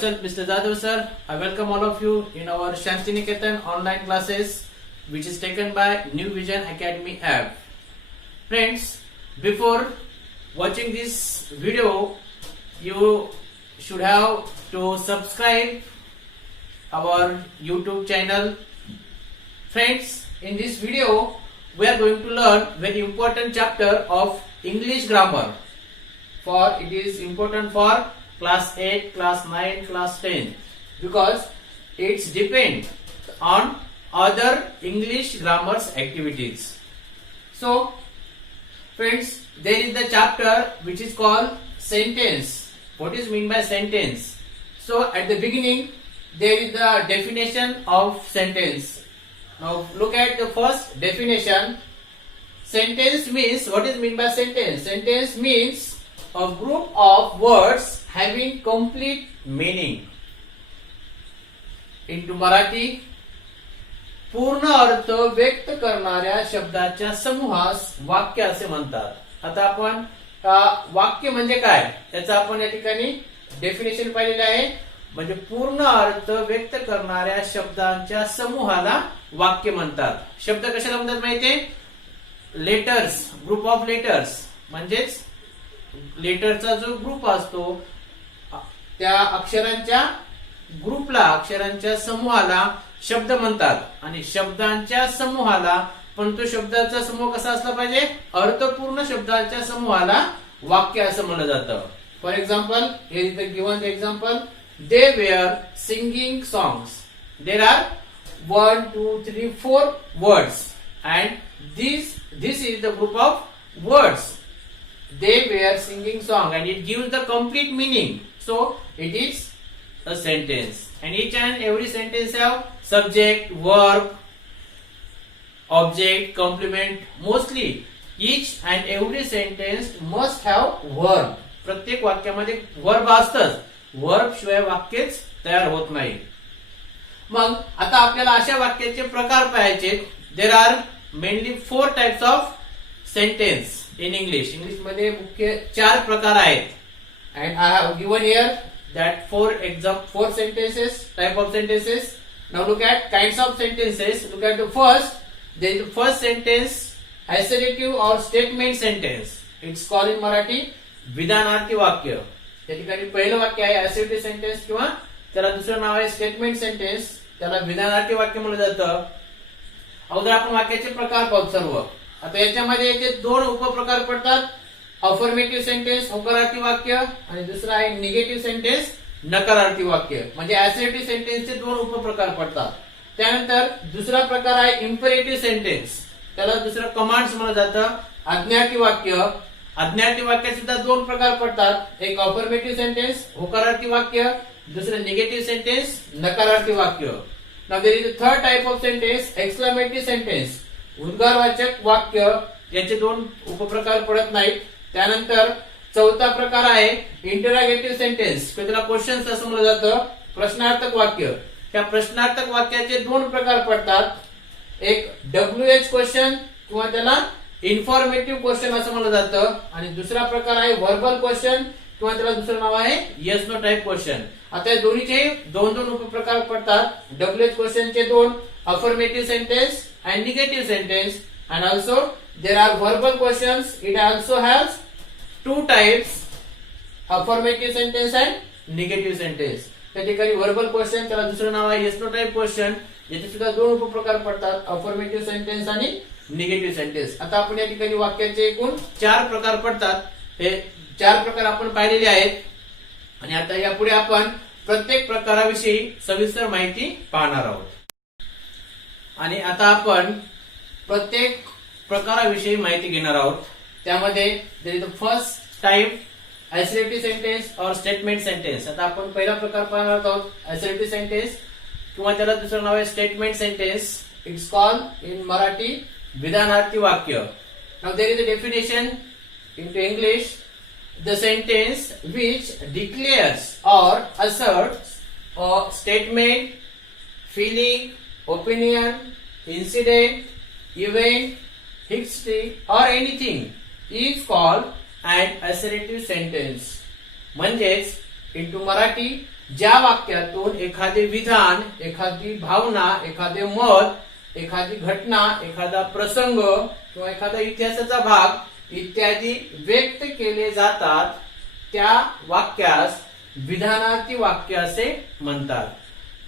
myself Mr. Jadhav sir. I welcome all of you in our Shantiniketan online classes which is taken by New Vision Academy app. Friends, before watching this video, you should have to subscribe our YouTube channel. Friends, in this video we are going to learn very important chapter of English grammar. For it is important for class 8, class 9, class 10 because it's depend on other English grammars activities. So friends, there is the chapter which is called sentence. What is mean by sentence? So at the beginning there is the definition of sentence. Now look at the first definition. Sentence means, what is mean by sentence? Sentence means a group of words having complete meaning. Into Marathi, पूर्ण अर्थ व्यक्त करणाऱ्या शब्दाच्या समूहास वाक्य असे म्हणतात. आता आपण वाक्य म्हणजे काय त्याचं आपण या ठिकाणी डेफिनेशन पाहिलेलं आहे. म्हणजे पूर्ण अर्थ व्यक्त करणाऱ्या शब्दांच्या समूहाला वाक्य म्हणतात. शब्द कशाला म्हणतात माहितीये? Letters, group of letters. म्हणजेच लेटरचा जो ग्रुप असतो त्या अक्षरांच्या ग्रुपला, अक्षरांच्या समूहाला शब्द म्हणतात. आणि शब्दांच्या समूहाला, पण तो शब्दाचा समूह कसा असला पाहिजे? अर्थपूर्ण शब्दांच्या समूहाला वाक्य असं म्हणलं जातं. For example, here is the given example. They were singing songs. There are 1, 2, 3, 4 words and this is the group of words. They were singing song and it gives the complete meaning. So it is a sentence. And each and every sentence have subject, verb, object, complement. Mostly each and every sentence must have verb. प्रत्येक वाक्यामध्ये verb असतच. Verb शिवाय वाक्यच तयार होत नाही. मग आता आपल्याला अशा वाक्याचे प्रकार पाहायचे. There are mainly 4 types of sentence in English. English मध्ये मुख्य 4 प्रकार आहेत. And I have given here that 4 sentences, type of sentences. Now look at kinds of sentences. Look at the first. There is the first sentence, assertive or statement sentence. It's called in Marathi विधानार्थी वाक्य. त्या ठिकाणी पहिलं वाक्य आहे assertive sentence किंवा त्याला दुसरं नाव आहे स्टेटमेंट सेंटेन्स. त्याला विधानार्थी वाक्य म्हटलं जातं. अगोदर आपण वाक्याचे प्रकार पाहू सर्व. आता याच्यामध्ये याचे 2 उपप्रकार पडतात. अफर्मेटिव्ह सेंटेन्स होकारार्थी वाक्य आणि दुसरा आहे निगेटिव्ह सेंटेन्स नकारार्थी वाक्य. म्हणजे असर्टिव्ह सेंटेन्सचे 2 उपप्रकार पडतात. त्यानंतर दुसरा प्रकार आहे इम्पेरेटिव्ह सेंटेन्स. त्याला दुसरं कमांड्स म्हणलं जातं. आज्ञार्थी वाक्य. आज्ञार्थी वाक्यात सुद्धा 2 प्रकार पडतात. एक अफर्मेटिव्ह सेंटेन्स होकारार्थी वाक्य, दुसरं निगेटिव्ह सेंटेन्स नकारार्थी वाक्य. Now there is a third type of sentence, exclamatory sentence. उद्गारवाचक वाक्य. याचे 2 उपप्रकार पडत नाहीत. त्यानंतर चौथा प्रकार आहे इंटरॉगेटिव्ह सेंटेन्स. त्याला क्वेश्चन्स असं म्हणलं जातं. प्रश्नार्थक वाक्य. त्या प्रश्नार्थक वाक्याचे 2 प्रकार पडतात. एक WH क्वेश्चन किंवा त्याला इन्फॉर्मेटिव्ह क्वेश्चन असं म्हणलं जातं. आणि दुसरा प्रकार आहे व्हर्बल क्वेश्चन किंवा त्याला दुसरं नाव आहे येस नो टाइप क्वेश्चन. आता या दोन्हीचे 2 उपप्रकार पडतात. WH क्वेश्चनचे 2, affirmative sentence and negative sentence, and also there are verbal questions. It also has 2 types, affirmative sentence and negative sentence. त्या ठिकाणी verbal question त्याला दुसरं नाव आहे yes no type question. याचे सुद्धा 2 उपप्रकार पडतात, affirmative sentence आणि negative sentence. आता आपण या ठिकाणी वाक्याचे एकूण 4 प्रकार पडतात. हे 4 प्रकार आपण पाहिलेले आहेत. आणि आता यापुढे आपण प्रत्येक प्रकाराविषयी सविस्तर माहिती पाहणार आहोत. आणि आता आपण प्रत्येक प्रकाराविषयी माहिती घेणार आहोत. त्यामध्ये there is the first type assertive sentence और स्टेटमेंट सेंटेन्स. आता आपण पहिला प्रकार पाहणार आहोत असर्टिव्ह सेंटेन्स किंवा त्याला दुसरं नाव आहे statement sentence. It's called in Marathi विधानार्थी वाक्य. Now there is a definition into English. The sentence which declares or asserts a statement, feeling, opinion, incident, event, history or anything is called an assertive sentence. म्हणजेच into Marathi ज्या वाक्यातून एखादे विधान, एखादी भावना, एखादे मत, एखादी घटना, एखादा प्रसंग किंवा एखादा इतिहासाचा भाग इत्यादी व्यक्त केले जातात त्या वाक्यास विधानार्थी वाक्य असे म्हणतात.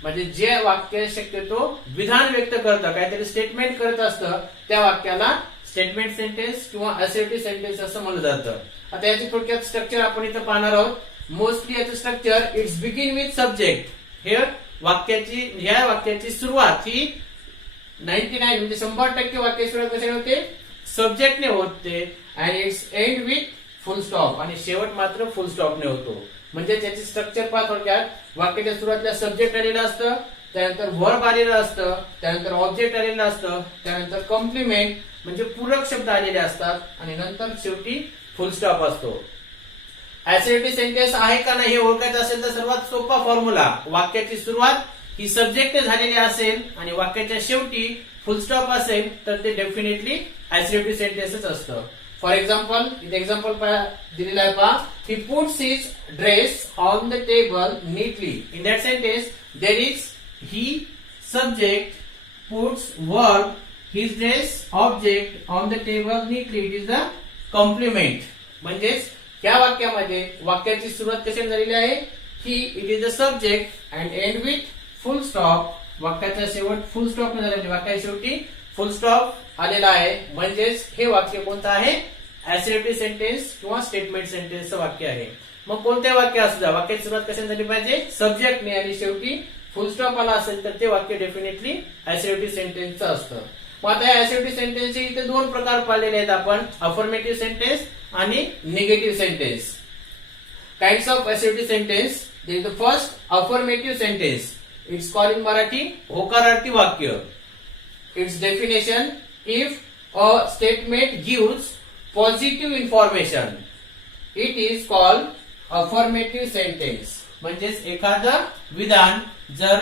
म्हणजे जे वाक्य शक्यतो विधान व्यक्त करतं, काहीतरी स्टेटमेंट करत असतं, त्या वाक्याला स्टेटमेंट सेंटेन्स किंवा असर्टिव्ह सेंटेन्स असं म्हणलं जातं. आता याचे थोडक्यात स्ट्रक्चर आपण इथं पाहणार आहोत. मोस्टली याचं structure it's begin with subject. हे ह्या वाक्याची सुरुवात ही 99 म्हणजे 100% वाक्य सुरुवात कशाने होते? सब्जेक्टने होते. आणि it's end with full stop, आणि शेवट मात्र फुल स्टॉपने होतो. म्हणजे त्याची स्ट्रक्चर पाहत थोडक्यात. वाक्याच्या सुरुवातीला सब्जेक्ट आलेलं असतं, त्यानंतर वर्ब आलेलं असतं, त्यानंतर ऑब्जेक्ट आलेलं असतं, त्यानंतर कॉम्प्लिमेंट म्हणजे पूरक शब्द आलेले असतात, आणि नंतर शेवटी फुल स्टॉप असतो. असर्टिव्ह सेंटेन्स आहे का नाही हे ओळखायचं असेल तर सर्वात सोपा फॉर्म्युला, वाक्याची सुरुवात ही सब्जेक्ट झालेली असेल आणि वाक्याच्या शेवटी फुल स्टॉप असेल तर ते डेफिनेटली असर्टिव्ह सेंटेन्सच असतं. फॉर एक्झाम्पल, इथे एक्झाम्पल दिलेला आहे पहा. He puts his dress on the table neatly. In that sentence there is he subject puts verb his dress object on the table neatly. It is the complement. म्हणजेच या वाक्यामध्ये वाक्याची सुरुवात कशी झालेली आहे? He, it is the subject and end with full stop. वाक्याचा शेवट फुल स्टॉप न झाल्याने वाक्याच्या शेवटी फुल स्टॉप आलेला आहे. म्हणजेच हे वाक्य कोणतं आहे? असर्टिव्ह सेंटेन्स किंवा स्टेटमेंट सेंटेन्सचं वाक्य आहे. मग कोणते वाक्य असू द्या, वाक्याची सुरुवात कशी झाली पाहिजे? सब्जेक्टने, आणि शेवटी फुल स्टॉप आला असेल तर ते वाक्य डेफिनेटली असर्टिव्ह सेंटेन्सचं असतं. मग आता या असर्टिव्ह सेंटेन्सचे इथे दोन प्रकार पाळलेले आहेत आपण, अफर्मेटिव्ह सेंटेन्स आणि negative sentence. Kinds of assertive sentence. There is the first affirmative sentence. It's called in Marathi होकारार्थी वाक्य. It's definition, if a statement gives positive information it is called affirmative sentence. म्हणजेच एखादं विधान जर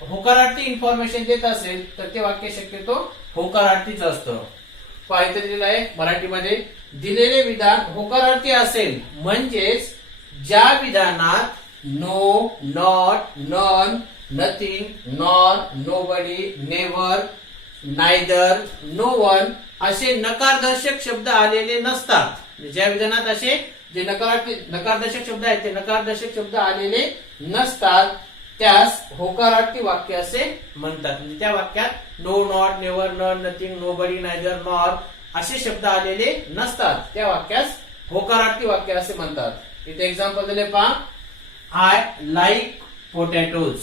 होकारार्थी इन्फॉर्मेशन देत असेल तर ते वाक्य शक्यतो होकारार्थीच असतं. पाहिजे दिलेलं आहे मराठीमध्ये, दिलेले विधान होकारार्थी असेल म्हणजेच ज्या विधानात no, not, none, nothing, nor, nobody, never, neither, no one असे नकारदर्शक शब्द आलेले नसतात. ज्या विधानात असे जे नकारदर्शक शब्द आहेत ते नकारदर्शक शब्द आलेले नसतात त्यास होकारार्थी वाक्य असे म्हणतात. म्हणजे त्या वाक्यात no, not, never, none, nothing, nobody, neither, nor असे शब्द आलेले नसतात त्या वाक्यास होकारार्थी वाक्य असे म्हणतात. इथे एक्झाम्पल दिले पहा. I like potatoes.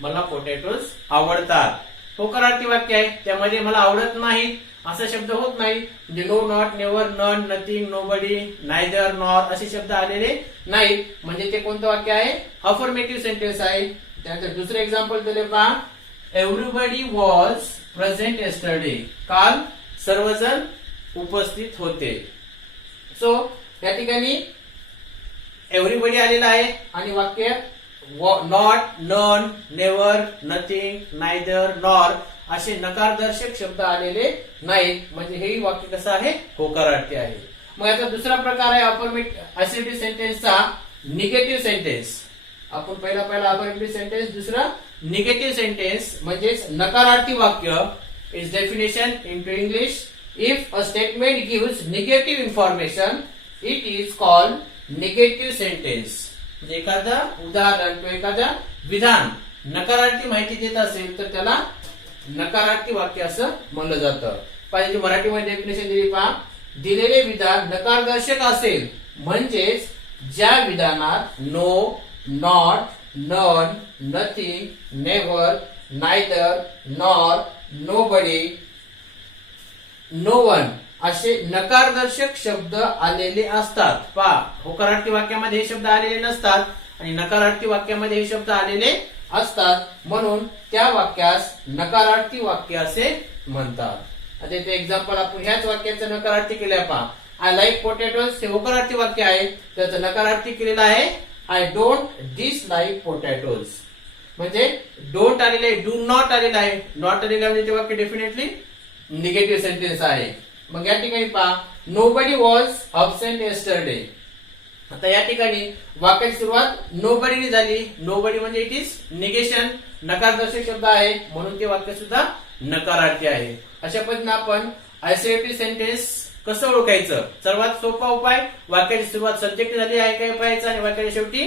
मला पोटॅटोज आवडतात. होकारार्थी वाक्य आहे, त्यामध्ये मला आवडत नाही असा शब्द होत नाही. म्हणजे no, not, never, none, nothing, nobody, neither, nor असे शब्द आलेले नाहीत. म्हणजे ते कोणतं वाक्य आहे? अफर्मेटिव्ह सेंटेन्स आहे. त्यानंतर दुसरे एक्झाम्पल दिले पहा. Everybody was present yesterday. काल सर्वजण उपस्थित होते. सो या ठिकाणी एव्हरीबडी आलेला आहे आणि वाक्य not, none, never, nothing, neither, nor असे नकारदर्शक शब्द आलेले नाहीत. म्हणजे हे वाक्य कसं आहे? होकारार्थी आहे. मग याचा दुसरा प्रकार आहे असर्टिव्ह सेंटेन्सचा निगेटिव्ह सेंटेन्स. आपण पहिला अफर्मेटिव्ह सेंटेन्स, दुसरा निगेटिव्ह सेंटेन्स म्हणजेच नकारार्थी वाक्य. It's definition in to English, if a statement gives negative information it is called negative sentence. म्हणजे एखादं उदाहरण किंवा एखादं विधान नकारार्थी माहिती देत असेल तर त्याला नकारार्थी वाक्य असं म्हणलं जातं. पाहिजे मराठीमध्ये डेफिनेशन दिली पहा. दिलेले विधान नकारदर्शक असेल म्हणजेच ज्या विधानात no, not, none, nothing, never, neither, nor, nobody, no one असे नकारदर्शक शब्द आलेले असतात. पहा, होकारार्थी वाक्यामध्ये हे शब्द आलेले नसतात आणि नकारार्थी वाक्यामध्ये हे शब्द आलेले असतात. म्हणून त्या वाक्यास नकारार्थी वाक्य असे म्हणतात. आता इथे एक्झाम्पल आपण ह्याच वाक्याचं नकारार्थी केलंय पहा. आय लाईक पोटॅटोज हे होकारार्थी वाक्य आहे, त्याचं नकारार्थी केलेलं आहे आय डोंट डिसलाईक पोटॅटोज. म्हणजे डोंट आलेले आहे, डू नॉट आलेला आहे. नॉट आलेला म्हणजे ते वाक्य डेफिनेटली निगेटिव्ह सेंटेन्स आहे. मग या ठिकाणी पहा, नोबडी वॉज अब्सेंट येस्टरडे. आता या ठिकाणी वाक्याची सुरुवात नोबडीने झाली. नोबडी म्हणजे इट इज निगेशन, नकारदर्शक शब्द आहे, म्हणून ते वाक्य सुद्धा नकारार्थी आहे. अशा पद्धतीने आपण आयसोलेटेड सेंटेन्स कसं ओळखायचं? सर्वात सोपा उपाय, वाक्याची सुरुवात सब्जेक्ट झाली आहे काय पाहायचं आणि वाक्याच्या शेवटी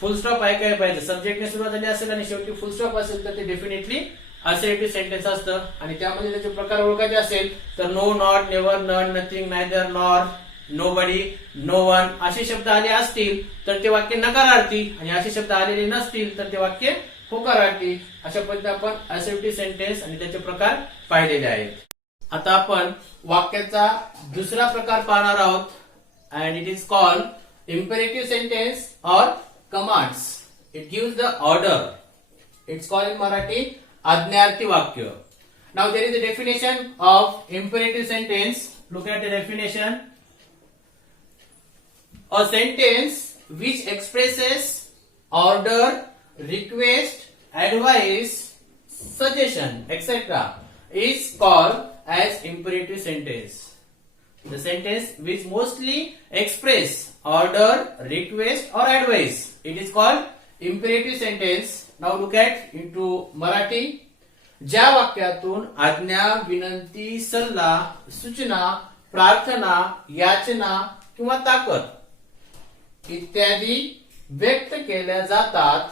फुल स्टॉप आहे काय पाहायचं. सब्जेक्टने सुरुवात झाली असेल आणि शेवटी फुल स्टॉप असेल तर ते डेफिनेटली आयसोलेटेड सेंटेन्स असतं. आणि त्यामध्ये त्याचे प्रकार ओळखायचे असेल तर no, not, never, none, nothing, neither, nor, nobody, no one असे शब्द आले असतील तर ते वाक्य नकारार्थी आणि असे शब्द आलेले नसतील तर ते वाक्य होकारार्थी. अशा पद्धतीने आपण आयसोलेटेड सेंटेन्स आणि त्याचे प्रकार पाहिलेले आहेत. आता आपण वाक्याचा दुसरा प्रकार पाहणार आहोत and it is called imperative sentence or commands. It gives the order. It's called in Marathi आज्ञार्थी वाक्य. Now there is a definition of imperative sentence. Look at the definition. A sentence which expresses order, request, advice, suggestion, etc. is called as imperative sentence. The sentence which mostly express order, request or advice, it is called imperative sentence. Now look at into Marathi. ज्या वाक्यातून आज्ञा, विनंती, सल्ला, सूचना, प्रार्थना, याचना किंवा ताकद इत्यादी व्यक्त केल्या जातात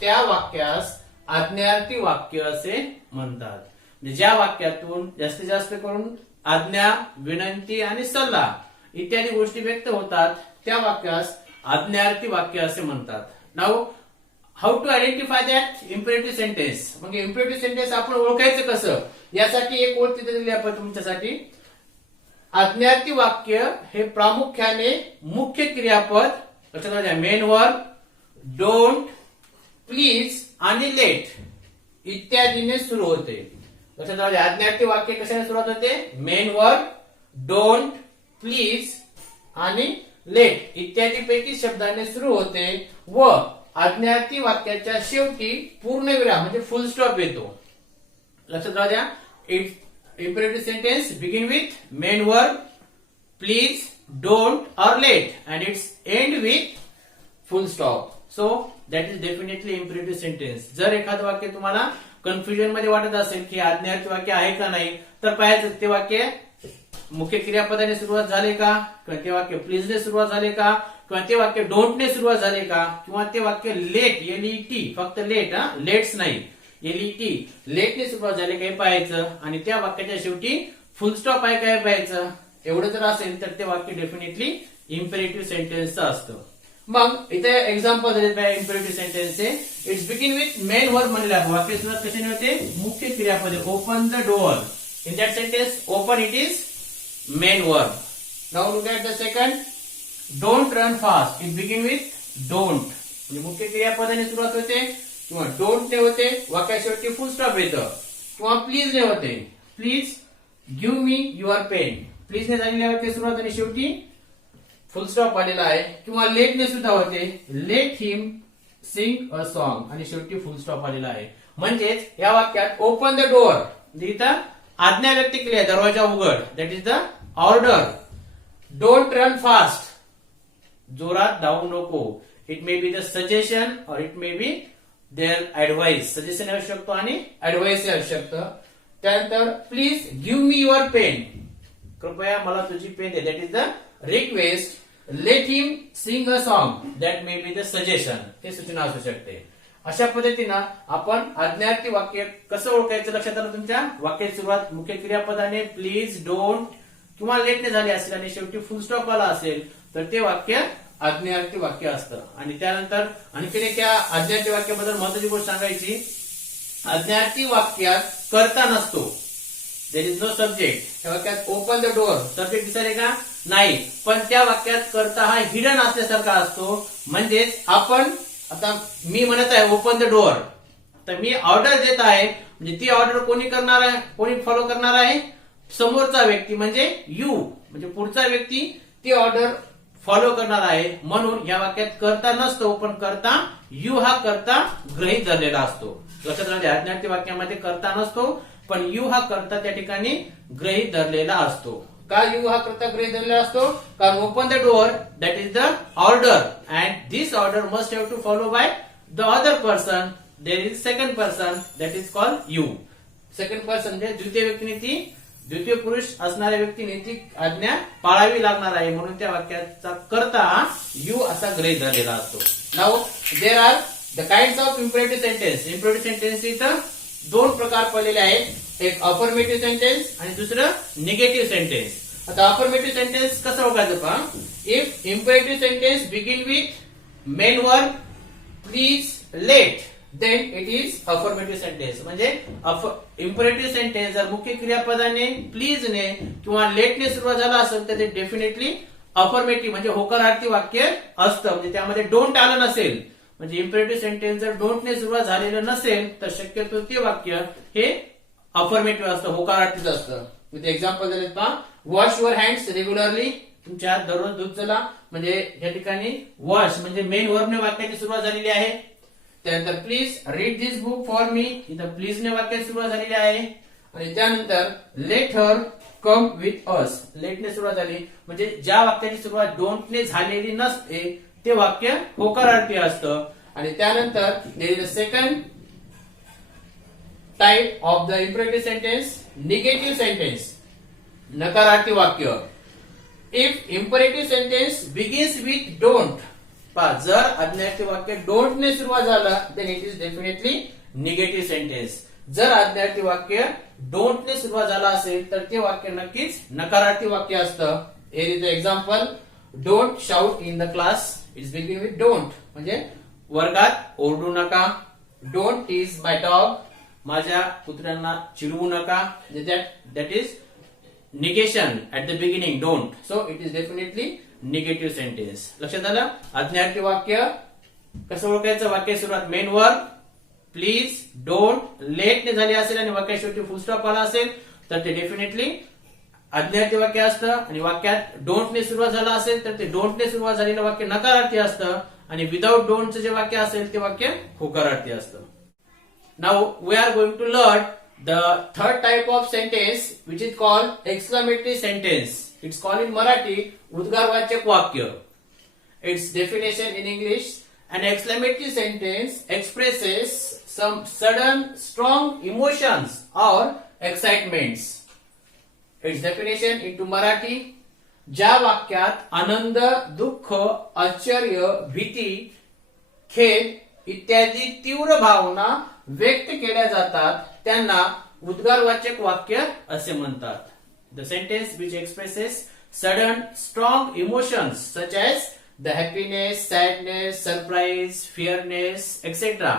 त्या वाक्यास आज्ञार्थी वाक्य असे म्हणतात. ज्या वाक्यातून जास्तीत जास्त करून आज्ञा, विनंती आणि सल्ला इत्यादी गोष्टी व्यक्त होतात त्या वाक्यास आज्ञार्थी वाक्य असे म्हणतात. Now how to identify that imperative sentence. मग इम्पेरेटिव्ह सेंटेन्स आपण ओळखायचं कसं यासाठी एक ओळ तिथे दिली आपण तुमच्यासाठी. आज्ञार्थी वाक्य हे प्रामुख्याने मुख्य क्रियापद लक्षात घ्या, मेन वर्ब, डोंट, प्लीज आणि लेट इत्यादीने सुरू होते. लक्षात घ्या, आज्ञार्थी वाक्य कशाने सुरुवात होते? मेन वर्ब, डोंट, प्लीज आणि लेट इत्यादी पैकी शब्दाने सुरू होते व आज्ञार्थी वाक्याच्या शेवटी पूर्णविराम म्हणजे फुल स्टॉप येतो. लक्षात घ्या, imperative sentence begin with main verb, please, don't or let and its end with full stop. So that is definitely imperative sentence. जर एखादं वाक्य तुम्हाला कन्फ्युजन मध्ये वाटत असेल की आज्ञार्थी वाक्य आहे का नाही तर पाहायचं ते वाक्य मुख्य क्रियापदाने सुरुवात झाले का, किंवा ते वाक्य प्लीज ने सुरुवात झाले का, किंवा ते वाक्य डोंट ने सुरुवात झाले का, किंवा ते वाक्य लेट एलईटी फक्त लेट लेट्स नाही एलईटी लेटने सुरुवात झाली काय पाहायचं आणि त्या वाक्याच्या शेवटी फुल स्टॉप आहे काय पाहायचं. एवढं जर असेल तर ते वाक्य डेफिनेटली इम्पेरेटिव्ह सेंटेन्सचं असतं. मग इथे एक्झाम्पल दिले इम्पेरेटिव्ह सेंटेन्सचे. It's begin with main verb म्हणलेला वाक्य सुरुवात कशाने होते? मुख्य क्रियापदे. Open the door. In that sentence open it is main verb. Now look at the second. Don't run fast. It begin with don't म्हणजे मुख्य क्रियापदाने सुरुवात होते किंवा डोंट ने होते वाक्या शेवटी फुल स्टॉप येतं, किंवा प्लीज ने होते please give me your pen. Please ने झालेल्या वाक्य सुरुवात आणि शेवटी फुल स्टॉप आलेला आहे. किंवा लेट ने सुद्धा होते late him sing a song आणि शेवटी फुल स्टॉप आलेला आहे. म्हणजेच या वाक्यात ओपन द डोअर इथं आज्ञा व्यक्त केली आहे, दरवाजा उघड, that is the order. Don't run fast जोरात धावू नको. It may be the suggestion or it may be their advice. Suggestion असू शकतो आणि ऍडवाइस असू शकतं. त्यानंतर please give me your pen. कृपया मला तुझी पेन दे, that is the request. Let him sing a song, that may be the suggestion. हे सूचना असू शकते. अशा पद्धतीनं आपण आज्ञार्थी वाक्य कसं ओळखायचं लक्षात आलं तुमच्या. वाक्याची सुरुवात मुख्य क्रियापदाने प्लीज, डोंट किंवा लेटने झाली असेल आणि शेवटी फुल स्टॉप आला असेल तर ते वाक्य आज्ञार्थी वाक्य असतं. आणि त्यानंतर आणखीन एक या आज्ञार्थी वाक्याबद्दल महत्वाची गोष्ट सांगायची. आज्ञार्थी वाक्यात कर्ता नसतो. There is no subject. त्या वाक्यात ओपन द डोअर सब्जेक्ट दिसायला का नाही, पण त्या वाक्यात कर्ता हा हिडन असल्यासारखा असतो. म्हणजेच आपण आता मी म्हणत आहे ओपन द डोअर, तर मी ऑर्डर देत आहे म्हणजे ती ऑर्डर कोणी करणार आहे, कोणी फॉलो करणार आहे? समोरचा व्यक्ती म्हणजे यू, म्हणजे पुढचा व्यक्ती ती ऑर्डर फॉलो करणार आहे. म्हणून या वाक्यात कर्ता नसतो, पण कर्ता यू हा कर्ता गृहीत धरलेला असतो. लक्षात राहू द्या, आज्ञार्थी वाक्यामध्ये कर्ता नसतो पण यू हा कर्ता त्या ठिकाणी गृहीत धरलेला असतो. का यू हा कर्ता गृहीत धरलेला असतो? कारण open the door that is the order and this order must have to follow by the other person. There is second person that is called you. Second person म्हणजे द्वितीय व्यक्तीने ती द्वितीय पुरुष असणाऱ्या व्यक्तीने ती आज्ञा पाळावी लागणार आहे म्हणून त्या वाक्याचा कर्ता यू असा गृहीत धरलेला असतो. Now there are the kinds of imperative sentence. Imperative sentence इथं दोन प्रकार पडलेले आहेत. एक अफर्मेटिव्ह सेंटेन्स आणि दुसरं निगेटिव्ह सेंटेन्स. आता अफर्मेटिव्ह सेंटेन्स कसं ओळखायचं पहा. If imperative sentence begin with main verb please let then it is affirmative sentence. म्हणजे इम्परेटिव्ह सेंटेन्स जर मुख्य क्रियापदाने प्लीज ने किंवा लेट ने सुरुवात झाला असेल तर ते डेफिनेटली अफर्मेटिव्ह म्हणजे होकारार्थी वाक्य असतं. म्हणजे त्यामध्ये डोंट आलं नसेल म्हणजे इम्परेटिव्ह सेंटेन्स जर डोंट ने सुरुवात झालेलं नसेल तर शक्यतो ते वाक्य हे अफर्मेटिव्ह असतं, होकारार्थीच असतं. विथ एक्झाम्पल दिलेत पहा. Wash your hands regularly. तुमच्या हात दररोज धुत चला. म्हणजे या ठिकाणी वॉश म्हणजे मेन वर्बने वाक्याची सुरुवात झालेली आहे. त्यानंतर please read this book for me. इथं प्लीज ने वाक्याची सुरुवात झालेली आहे. आणि त्यानंतर let her come with us. Let ने सुरुवात झाली म्हणजे ज्या वाक्याची सुरुवात डोंट ने झालेली नसते ते वाक्य होकारार्थी असतं. आणि त्यानंतर there is a second type of the imperative sentence negative sentence. नकारार्थी वाक्य. If imperative sentence begins with don't. जर आज्ञार्थी वाक्य डोंट ने सुरुवात झाला then it is definitely negative sentence. जर आज्ञार्थी वाक्य डोंट ने सुरुवात झाला असेल तर ते वाक्य नक्कीच नकारार्थी वाक्य असतं. Here is the example. Don't shout in the class. It's begin with don't म्हणजे वर्गात ओरडू नका. Don't tease my dog. माझ्या कुत्र्यांना चिडवू नका. That is negation at the beginning don't. So it is definitely negative sentence. लक्षात आलं. आज्ञार्थी वाक्य कसं ओळखायचं. वाक्य सुरुवात main verb please don't let ने झाली असेल आणि वाक्या शेवटी फुल स्टॉप आला असेल तर ते डेफिनेटली आज्ञार्थी वाक्य असतं. आणि वाक्यात डोंट ने सुरुवात झाला असेल तर ते डोंट ने सुरुवात झालेलं वाक्य नकारार्थी असतं. आणि विदाउट डोंटचं जे वाक्य असेल ते वाक्य होकारार्थी असतं. Now we are going to learn the third type of sentence which is called exclamatory sentence. It's called in Marathi उद्गारवाचक वाक्य. Its definition in English: an exclamatory sentence expresses some sudden strong emotions or excitements. Its definition into Marathi: ज्या वाक्यात आनंद, दुःख, आश्चर्य, भीती, खेद इत्यादी तीव्र भावना व्यक्त केल्या जातात त्यांना उद्गारवाचक वाक्य असे म्हणतात. The sentence which expresses sudden, strong emotions such as the happiness, sadness, surprise, fearness, etc.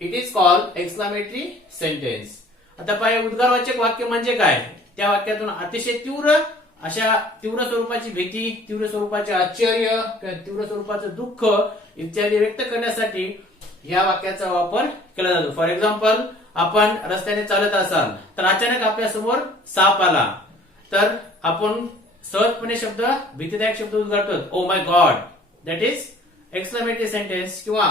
It is called exclamatory sentence. आता पाय उद्गारवाचक वाक्य म्हणजे काय. त्या वाक्यातून अतिशय तीव्र अशा तीव्र स्वरूपाची भीती, तीव्र स्वरूपाचे आश्चर्य, तीव्र स्वरूपाचं दुःख इत्यादी व्यक्त करण्यासाठी या वाक्याचा वापर केला जातो. फॉर एक्झाम्पल आपण रस्त्याने चालत असाल तर अचानक आपल्या समोर साप आला तर आपण सहजपणे शब्द भीतीदायक शब्द उद्गारतो. Oh my god. That is exclamatory sentence. किंवा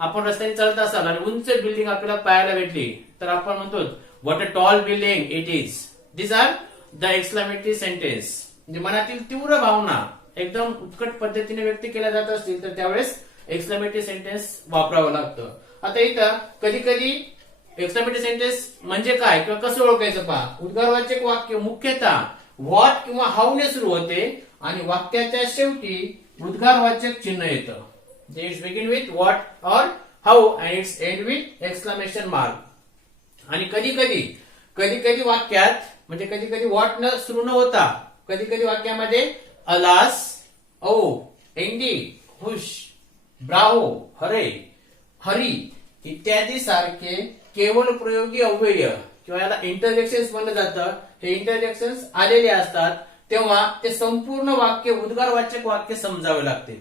आपण रस्त्याने चालत असाल आणि उंच बिल्डिंग आपल्याला पाहायला भेटली तर आपण म्हणतो what a tall building it is. This are the exclamatory sentence. म्हणजे मनातील तीव्र भावना एकदम उत्कट पद्धतीने व्यक्त केल्या जात असतील तर त्यावेळेस एक्सक्लामेटरी सेंटेन्स वापरावं लागतं. आता इथं कधी कधी एक्सक्लामेटरी सेंटेन्स म्हणजे काय किंवा कसं ओळखायचं पहा. उद्गारवाचक वाक्य मुख्यतः व्हॉट किंवा हाऊ ने सुरू होते आणि वाक्याच्या शेवटी उद्गारवाचक चिन्ह येतं. इट्स बिगिन विथ व्हॉट और how and it's end with exclamation mark. आणि कधी कधी वाक्यात म्हणजे कधी कधी व्हॉट न सुरू न होता कधी कधी वाक्यामध्ये अलास, ओ, एंडी, हुश, ब्रावो, हरे, हरी इत्यादी सारखे केवळ प्रयोगी अव्यय किंवा याला इंटरजेक्शन्स म्हणलं जातं. हे इंटरजेक्शन्स आलेले असतात तेव्हा ते संपूर्ण वाक्य उद्गारवाचक वाक्य समजावे लागते.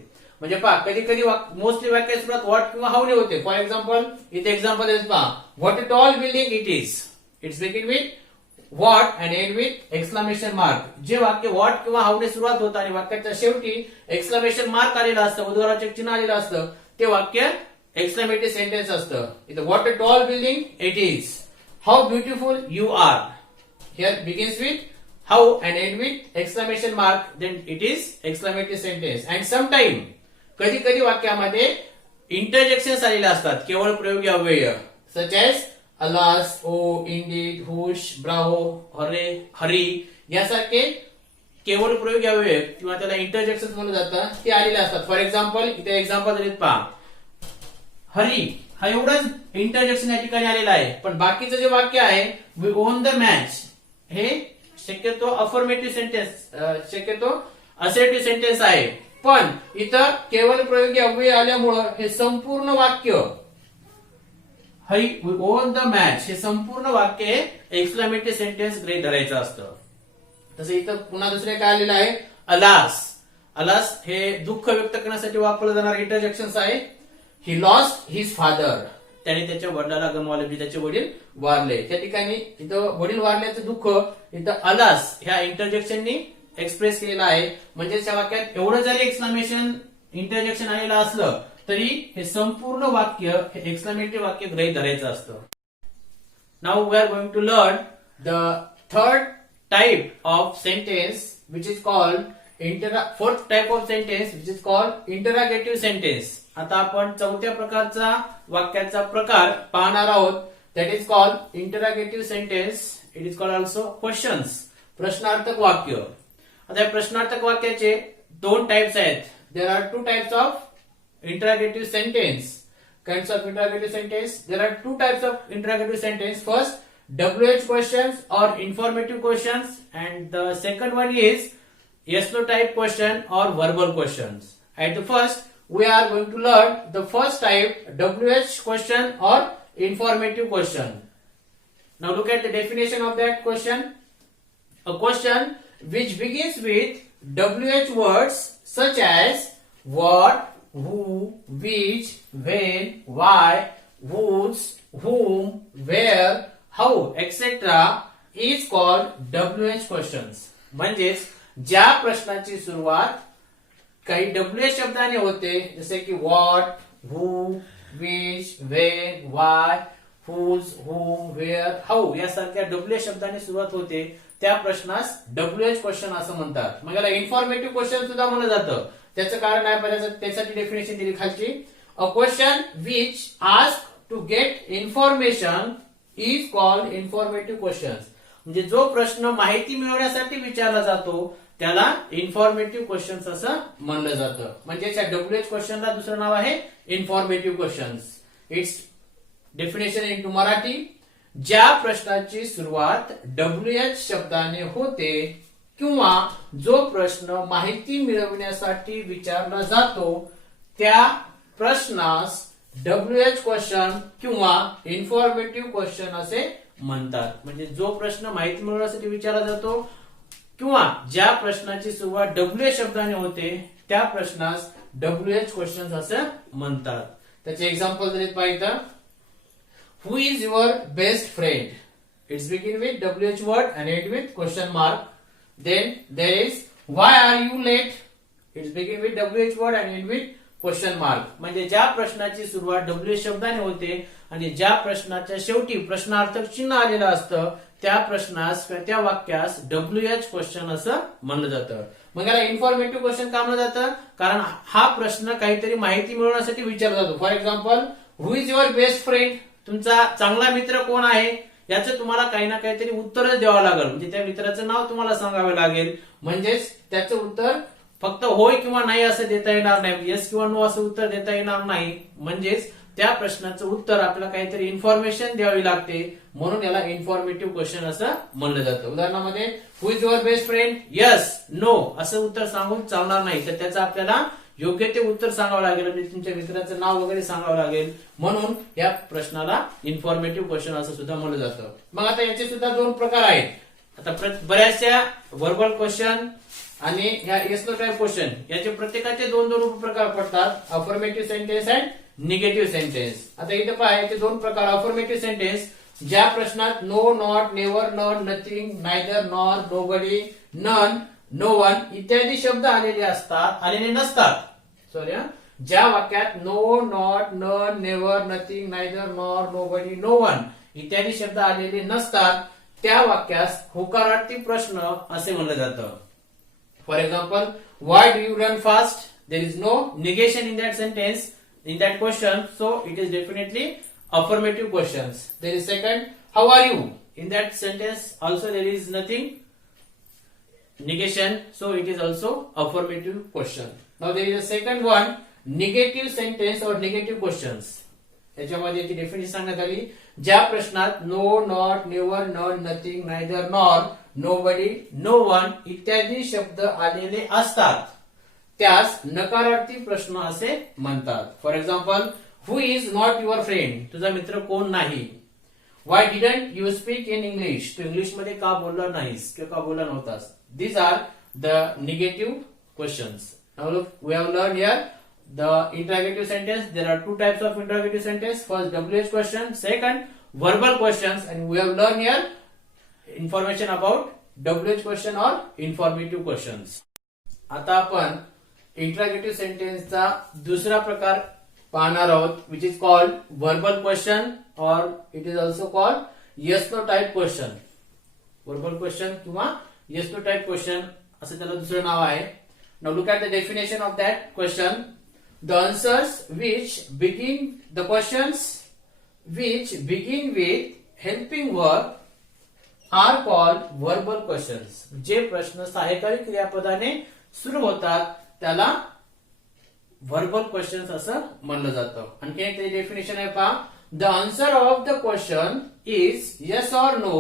म्हणजे पहा कधी कधी मोस्टली वाक्य सुरुवात व्हॉट किंवा हाऊ ने होते. फॉर एक्झाम्पल इथे एक्झाम्पल आहे पहा. What a tall building it is. It's begin with what and end with exclamation mark. जे वाक्य व्हॉट किंवा हाऊ ने सुरुवात होतं आणि वाक्याच्या शेवटी एक्सक्लामेशन मार्क आलेला असतं, उद्गारवाचक चिन्ह आलेलं असतं ते वाक्य एक्सक्लामेटरी सेंटेन्स असतं. इथं what a tall building it is. How beautiful you are. Here begins with how and end with exclamation mark, then it is exclamatory sentence. And sometime कधी कधी वाक्यामध्ये इंटरजेक्शन्स आलेले असतात, केवळ प्रयोगी अव्यय, सच एज अलास, ओ, Indeed, हुश, Bravo, हरे, हरी यासारखे केवळ प्रयोगी अव्यय किंवा त्याला इंटरजेक्शन्स म्हणलं जातं, ते आलेले असतात. फॉर एक्झाम्पल इथे एक्झाम्पल दिलेत पहा. हरी हा एवढंच इंटरजेक्शन या ठिकाणी आलेला आहे, पण बाकीचं जे वाक्य आहे वी ओन द मॅच हे शक्यतो अफर्मेटिव्ह सेंटेन्स, शक्यतो असर्टिव्ह सेंटेन्स आहे. पण इथं केवळ प्रयोगी अव्यय आल्यामुळं हे संपूर्ण वाक्य hurray we won the match हे संपूर्ण वाक्य एक्सक्लेमेटरी सेंटेन्स गृहीत धरायचं असतं. तसं इथं पुन्हा दुसरे काय आलेलं आहे, अलास. अलास हे दुःख व्यक्त करण्यासाठी वापरलं जाणार इंटरजेक्शन्स आहे. ही लॉस्ट हिज फादर, त्याने त्याच्या वडिलाला गमावले, म्हणजे त्याचे वडील वारले. त्या ठिकाणी इथं वडील वारल्याचं दुःख इथं अलास ह्या इंटरजेक्शननी एक्सप्रेस केलेलं आहे. म्हणजे त्या वाक्यात एवढं जरी एक्सक्लेमेशन इंटरजेक्शन आलेलं असलं तरी हे संपूर्ण वाक्य हे एक्सक्लेमेटरी वाक्य गृहीत धरायचं असतं. Now we are going to learn the third type of sentence which is called fourth type of sentence which is called interrogative sentence. आता आपण चौथ्या प्रकारचा वाक्याचा प्रकार पाहणार आहोत, that is called interrogative sentence. It is called also questions, प्रश्नार्थक वाक्य. आता या प्रश्नार्थक वाक्याचे दोन टाइप्स आहेत. There are two types of interrogative sentence. Kinds of interrogative sentence. There are two types of interrogative sentence. First, WH questions or informative questions, and the second one is yes no type question or verbal questions. At the first, we are going to learn the first type, WH question or informative question. Now look at the definition of that question. A question which begins with WH words such as what, who, which, when, why, whose, whom, where, how, etc. is called WH questions. म्हणजेच ज्या प्रश्नाची सुरुवात काही WH शब्दाने होते, जसे की what, who, which, when, why, whose, whom, where, how यासारख्या WH शब्दाने सुरुवात होते, त्या प्रश्नास WH क्वेश्चन असं म्हणतात. मग याला इन्फॉर्मेटिव्ह क्वेश्चन सुद्धा म्हणलं जातं. त्याचं कारण आहे, त्यासाठी डेफिनेशन दिली खालची. A question which ask to get information is called informative questions. म्हणजे जो प्रश्न माहिती मिळवण्यासाठी विचारला जातो त्याला इन्फॉर्मेटिव्ह क्वेश्चन्स असं म्हणलं जातं. म्हणजे त्या WH क्वेश्चनला दुसरं नाव आहे informative questions. Its definition in to Marathi. ज्या प्रश्नाची सुरुवात WH शब्दाने होते किंवा जो प्रश्न माहिती मिळवण्यासाठी विचारला जातो त्या प्रश्नास WH क्वेश्चन किंवा इन्फॉर्मेटिव्ह क्वेश्चन असे म्हणतात. म्हणजे जो प्रश्न माहिती मिळवण्यासाठी विचारला जातो किंवा ज्या प्रश्नाची सुरुवात WH शब्दाने होते त्या प्रश्नास WH क्वेश्चन असं म्हणतात. त्याचे एक्झाम्पल दिलेत पाहिजे. Who is your best friend? It's begin with WH word and end with question mark. Then there is why are you late? It's begin with WH word and end with question mark. म्हणजे ज्या प्रश्नाची सुरुवात WH शब्दाने होते आणि ज्या प्रश्नाच्या शेवटी प्रश्नार्थक चिन्ह आलेलं असतं त्या प्रश्नास किंवा त्या वाक्यास WH क्वेश्चन असं म्हणलं जातं. मग याला इन्फॉर्मेटिव्ह क्वेश्चन का म्हणलं जातं? कारण हा प्रश्न काहीतरी माहिती मिळवण्यासाठी विचारला जातो. For example, who is your best friend? तुमचा चांगला मित्र कोण आहे याचं तुम्हाला काही ना काहीतरी उत्तर द्यावं लागेल. म्हणजे त्या मित्राचं नाव तुम्हाला सांगावे लागेल. म्हणजेच त्याचं उत्तर फक्त होय किंवा नाही असं देता येणार नाही, येस किंवा नो असं उत्तर देता येणार नाही. म्हणजेच त्या प्रश्नाचं उत्तर आपल्याला काहीतरी इन्फॉर्मेशन द्यावी लागते, म्हणून याला इन्फॉर्मेटिव्ह क्वेश्चन असं म्हणलं जातं. उदाहरणामध्ये who is your best friend? Yes, no असं उत्तर सांगून चालणार नाही, तर त्याचं आपल्याला योग्य ते उत्तर सांगावं लागेल. म्हणजे तुमच्या मित्राचं नाव वगैरे सांगावं लागेल, म्हणून या प्रश्नाला इन्फॉर्मेटिव्ह क्वेश्चन असं सुद्धा म्हणलं जातं. मग आता याचे सुद्धा दोन प्रकार आहेत. आता बऱ्याचशा व्हर्बल क्वेश्चन आणि ह्या येस नो टाइप क्वेश्चन याचे प्रत्येकाचे दोन दोन उपप्रकार पडतात, affirmative sentence and negative sentence. आता इथे पहा याचे दोन प्रकार. अफर्मेटिव्ह सेंटेन्स ज्या प्रश्नात no, not, never, not, nothing, neither, nor, nobody, none, no one इत्यादी शब्द आलेले नसतात. सॉरी, ज्या वाक्यात no, not, none, never, nothing, neither, nor, nobody, no one इत्यादी शब्द आलेले नसतात त्या वाक्यास होकारार्थी प्रश्न असे म्हणलं जातं. For example, why do you run fast? There is no negation in that sentence, in that question, so it is definitely affirmative questions. There is second, how are you? In that sentence also there is nothing negation, so it is also affirmative question. Now there is a second one, negative sentence or negative questions. याच्यामध्ये याची definition सांगण्यात आली, ज्या प्रश्नात no, not, never, none, nothing, neither, nor, nobody, no one इत्यादी शब्द आलेले असतात त्यास नकारार्थी प्रश्न असे म्हणतात. For example, who is not your friend? तुझा मित्र कोण नाही? Why didn't you speak in English? तू इंग्लिश मध्ये का बोलला नाहीस किंवा का बोलला नव्हतास? These are the negative questions. Now look, we have learn here the interrogative sentence. There are two types of interrogative sentence. First, WH question. Second, verbal questions. And we have learned here information about WH question or informative questions. आता आपण इंटरॉगेटिव्ह सेंटेन्सचा दुसरा प्रकार पाहणार आहोत, which is called verbal question or it is also called yes no type question. Verbal question किंवा yes no type question असं त्याला दुसरं नाव आहे. Now look at the definition of that question. The answers which begin the questions which begin with helping verb are called verbal questions. जे प्रश्न सहाय्यकारी क्रियापदाने सुरू होतात त्याला verbal questions असं म्हणलं जातं. आणखी एक डेफिनेशन आहे पहा. The answer of the question is yes or no.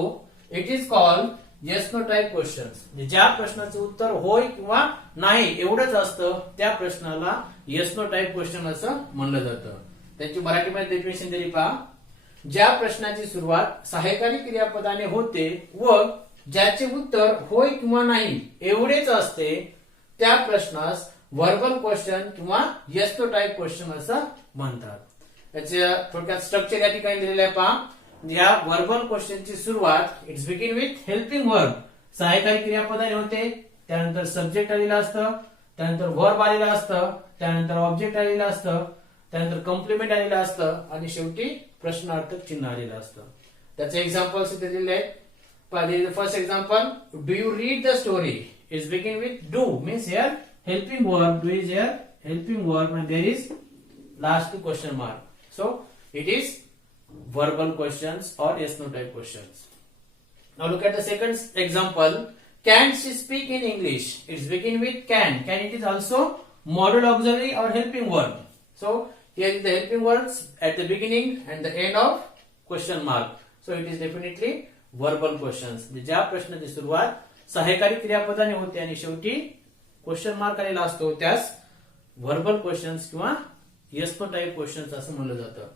It is called yes no type questions. ज्या प्रश्नाचं उत्तर होय किंवा नाही एवढंच असतं त्या प्रश्नाला येस नो टाइप क्वेश्चन असं म्हणलं जातं. त्याची मराठीमध्ये डेफिनेशन दिली पहा. ज्या प्रश्नाची सुरुवात सहाय्यकारी क्रियापदाने होते व ज्याचे उत्तर होय किंवा नाही एवढेच असते त्या प्रश्नास व्हर्बल क्वेश्चन किंवा येस नो टाइप क्वेश्चन असं म्हणतात. त्याचे थोडक्यात स्ट्रक्चर या ठिकाणी दिलेलं आहे पहा. या व्हर्बल क्वेश्चनची सुरुवात it's begin with helping verb. सहाय्यकारी क्रियापदाने होते, त्यानंतर सब्जेक्ट आलेला असतं, त्यानंतर वर्ब आलेला असतं, त्यानंतर ऑब्जेक्ट आलेला असतं, त्यानंतर कॉम्प्लिमेंट आलेलं असतं आणि शेवटी प्रश्नार्थक चिन्ह आलेलं असतं. त्याचे एक्झाम्पल्स इथे दिलेले आहेत. First example, do you read the story? It's begin with do means here helping verb. Do is here helping verb and there is last question mark. So it is verbal questions or yes no type questions. Now look at the second example. Can she speak in English? It's begin with can. Can it is also modal auxiliary or helping verb. So here is the helping words at the beginning and the end of question mark. So it is definitely verbal questions. ज्या प्रश्नाची सुरुवात सहाय्यकारी क्रियापदाने होते आणि शेवटी question mark आलेला असतो त्यास व्हर्बल क्वेश्चन्स किंवा येस नो टाइप क्वेश्चन्स असं म्हणलं जातं.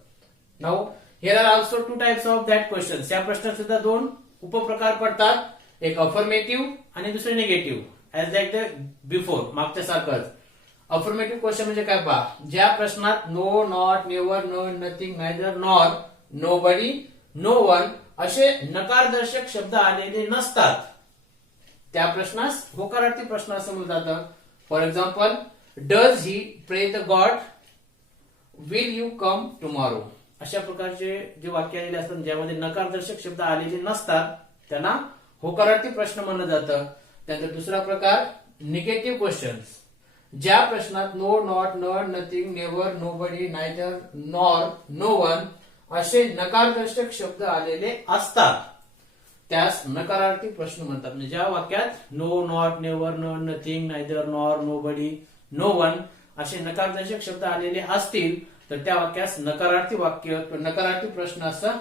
Now here are also two types of that questions. या प्रश्नात सुद्धा दोन उपप्रकार पडतात, एक अफर्मेटिव्ह आणि दुसरे negative. As like the before मागच्या सारखंच. अफर्मेटिव्ह क्वेश्चन म्हणजे काय पहा. ज्या प्रश्नात no, not, never, no, nothing, neither, nor, nobody, no one असे नकारदर्शक शब्द आलेले नसतात त्या प्रश्नास होकारार्थी प्रश्न असं म्हणलं जातं. फॉर एक्झाम्पल, डज ही प्रे the God? Will you come tomorrow? अशा प्रकारचे जे वाक्य आलेले असतात ज्यामध्ये नकारदर्शक शब्द आलेले नसतात त्यांना होकारार्थी प्रश्न म्हणलं जातं. त्यानंतर दुसरा प्रकार निगेटिव्ह क्वेश्चन्स. ज्या प्रश्नात no, not, not, nothing, never, nobody, neither, nor, no one असे नकारदर्शक शब्द आलेले असतात त्यास नकारार्थी प्रश्न म्हणतात. म्हणजे ज्या वाक्यात no, not, never, not, nothing, neither, nor, nobody, no one असे नकारदर्शक शब्द आलेले असतील तर त्या वाक्यास नकारार्थी वाक्य, नकारार्थी प्रश्न असा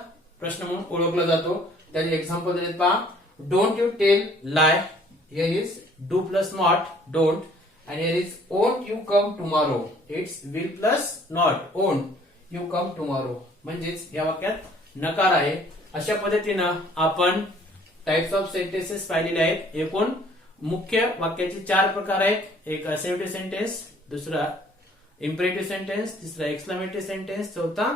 प्रश्न म्हणून ओळखला जातो. त्याचे एक्झाम्पल दिलेत पहा. Don't you tell lie. Here is do plus not don't and here is won't you come tomorrow. It's will plus not won't you come tomorrow. म्हणजेच या वाक्यात नकार आहे. अशा पद्धतीनं आपण टाइप्स ऑफ सेंटेन्सेस पाहिलेले आहेत. एकूण मुख्य वाक्याचे 4 प्रकार आहेत. एक असर्टिव्ह सेंटेन्स, दुसरा इम्परेटिव्ह सेंटेन्स, तिसरा एक्सक्लेमेटरी सेंटेन्स, चौथा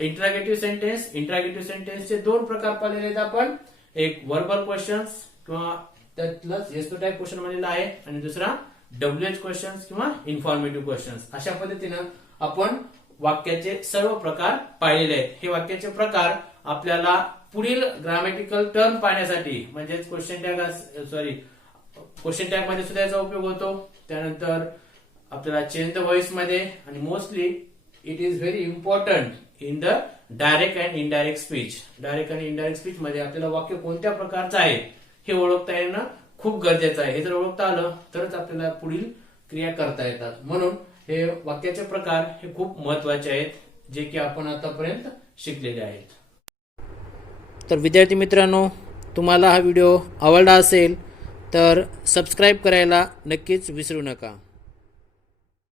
इंटरॉगेटिव्ह सेंटेन्स. इंटरॉगेटिव्ह सेंटेन्सचे 2 प्रकार पाहिलेले आहेत आपण. एक व्हर्बल क्वेश्चन्स किंवा त्यातलाच येस नो टाइप क्वेश्चन म्हणलेला आहे आणि दुसरा WH क्वेश्चन्स किंवा इन्फॉर्मेटिव्ह क्वेश्चन्स. अशा पद्धतीनं आपण वाक्याचे सर्व प्रकार पाहिलेले आहेत. हे वाक्याचे प्रकार आपल्याला पुढील ग्रामॅटिकल टर्म पाहण्यासाठी म्हणजेच क्वेश्चन टॅग मध्ये सुद्धा याचा उपयोग होतो. त्यानंतर आपल्याला चेंज द व्हॉइस मध्ये आणि mostly it is very important in the direct and indirect speech. Direct आणि इनडायरेक्ट स्पीच मध्ये आपल्याला वाक्य कोणत्या प्रकारचं आहे हे ओळखता येणं खूप गरजेचं आहे. हे जर ओळखता आलं तरच आपल्याला पुढील क्रिया करता येतात. म्हणून हे वाक्याचे प्रकार हे खूप महत्वाचे आहेत, जे की आपण आतापर्यंत शिकलेले आहेत. तर विद्यार्थी मित्रांनो, तुम्हाला हा व्हिडिओ आवडला असेल तर सबस्क्राईब करायला नक्कीच विसरू नका.